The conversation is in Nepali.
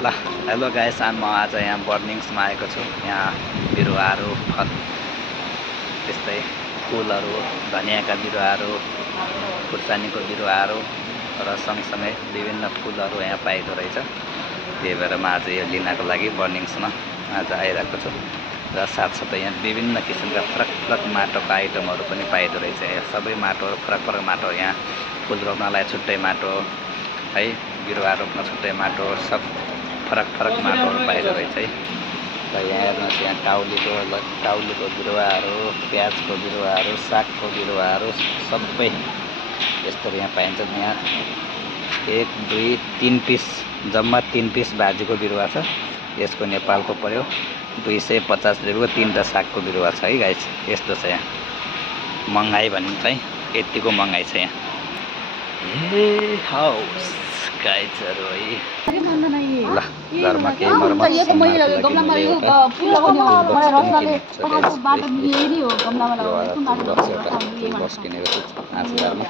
ल हेलो गाइस, म आज यहाँ बर्निङ्समा आएको छु। यहाँ बिरुवाहरू त्यस्तै फुलहरू, धनियाँका बिरुवाहरू, खुर्सानीको बिरुवाहरू र सँगसँगै विभिन्न फुलहरू यहाँ पाइँदो रहेछ। त्यही भएर म आज यो लिनको लागि बर्निङ्समा आज आइरहेको छु। र साथसाथै यहाँ विभिन्न किसिमका फरक फरक माटोका आइटमहरू पनि पाइँदो रहेछ। यहाँ सबै माटो, फरक फरक माटो, यहाँ फुल रोप्नलाई छुट्टै माटो है, बिरुवा रोप्न छुट्टै माटो, सब फरक फरक माटोहरू पाइँदो रहेछ है। र यहाँ हेर्नुहोस्, यहाँ काउलीको बिरुवाहरू, प्याजको बिरुवाहरू, सागको बिरुवाहरू सबै यस्तोहरू यहाँ पाइन्छ। यहाँ 1 2 3 पिस, जम्मा 3 पिस भाजीको बिरुवा छ। यसको नेपालको पर्यो 250 रुपियाँको 3टा सागको बिरुवा छ है गाइस। यस्तो छ यहाँ महँगाइ भन्ने चाहिँ यतिको महँगाइ छ यहाँ। हाउस गाइजहरू है। ल घरमा केही मर्मत बस किनेको छु 5,000 मा।